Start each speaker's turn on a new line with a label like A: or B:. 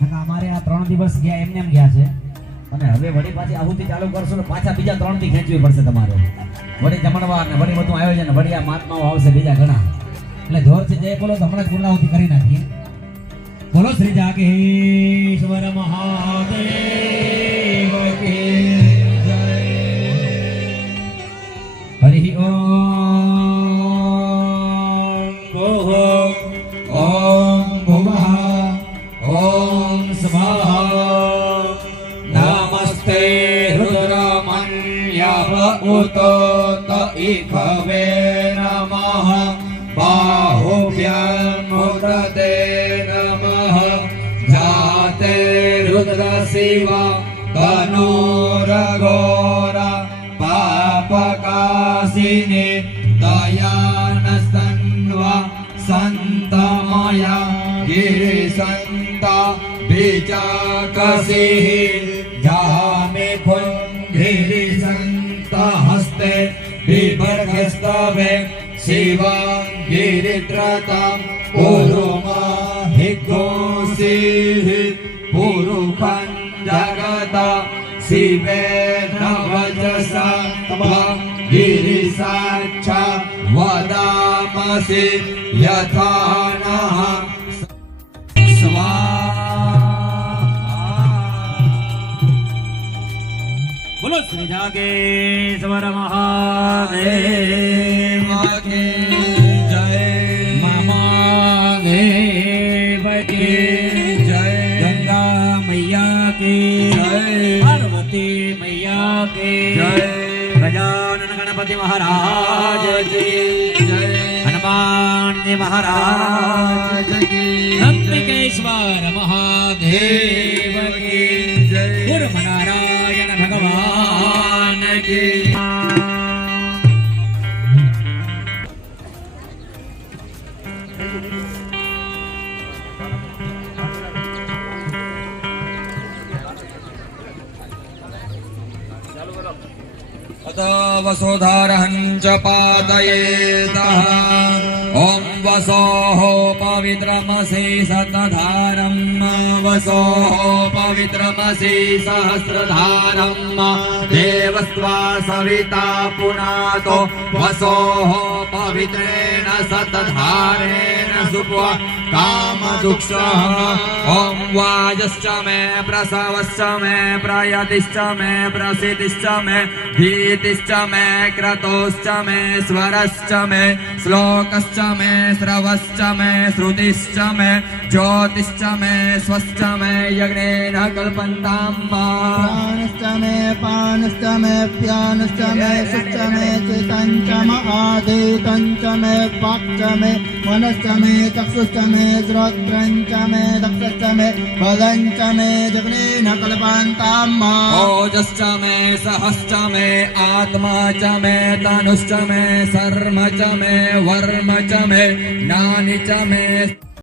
A: અમારે આ ત્રણ દિવસ ગયા, એમને એમ ગયા છે. અને હવે વળી પાછી આહુતિ ચાલુ કરશો તો પાછા બીજા ત્રણથી ખેંચવી પડશે તમારે. વળી જમણવાર ને વળી બધું આયોજન, વળી આ મહાત્માઓ આવશે બીજા ઘણા. એટલે જોરથી જય બોલો હમણાં જ પૂર્ણાહુતિ કરી નાખીએ. બોલો શ્રી જાગેશ્વર મહાદેવ. उतो त इभवे नमः। बाहुव्यमुदते नमः जाते रुद्रशिव तनोरघोर रघोर पापकाशिनि दयानस्तन्व सन्तमया गिरिशन्ता बिचकसिः मे शिवा गिरित्रताम् पुरुमा हिघोषिः पुरुखं जगता शिवे नवजसा तबा गिरिसाचा वदामसि। यथा श्री जागेश्वर महादेव। जय। महादेव जय। गंगा मैया के जय। पार्वती मैया के जय। गजानन गणपति महाराज जय जय। हनुमान जी महाराज की। नंदिकेश्वर
B: महादेव। वसुधरं च पातयेतः ॐ वसोः पवित्रमसि सतधा वसोः पवित्रमसि सहस्रधारम् देवस्त्वा सविता पुनातो वसोः पवित्रेण शतधारेण सुप्वा कामदुक्षः। ॐ वाजश्च मे, प्रसवश्च मे, प्रयतिश्च मे प्रसिद्धिश्च मे, भीतिश्च मे, क्रतोश्च मे, स्वरश्च मे, श्लोकश्च मे श्रवश्च मे, श्रुतिश्च मे, ज्योतिश्च मे, स्वश्च मे, यज्ञेन कल्पन्ताम् मा
C: प्राणश्च मे, पानश्च मे, प्यानश्च मे सुश्च मे चेतञ्च तंच मे वाक्च मे मनश्च मे चक्षुश्च मे श्रोत्रञ्च मे दक्षश्च मे बलञ्च मे जग्नेन कल्पान्तां मा
B: ओजश्च मे सहश्च मे आत्मा च मे तनुश्च मे सर्म च मे वर्म च मे नानि च मे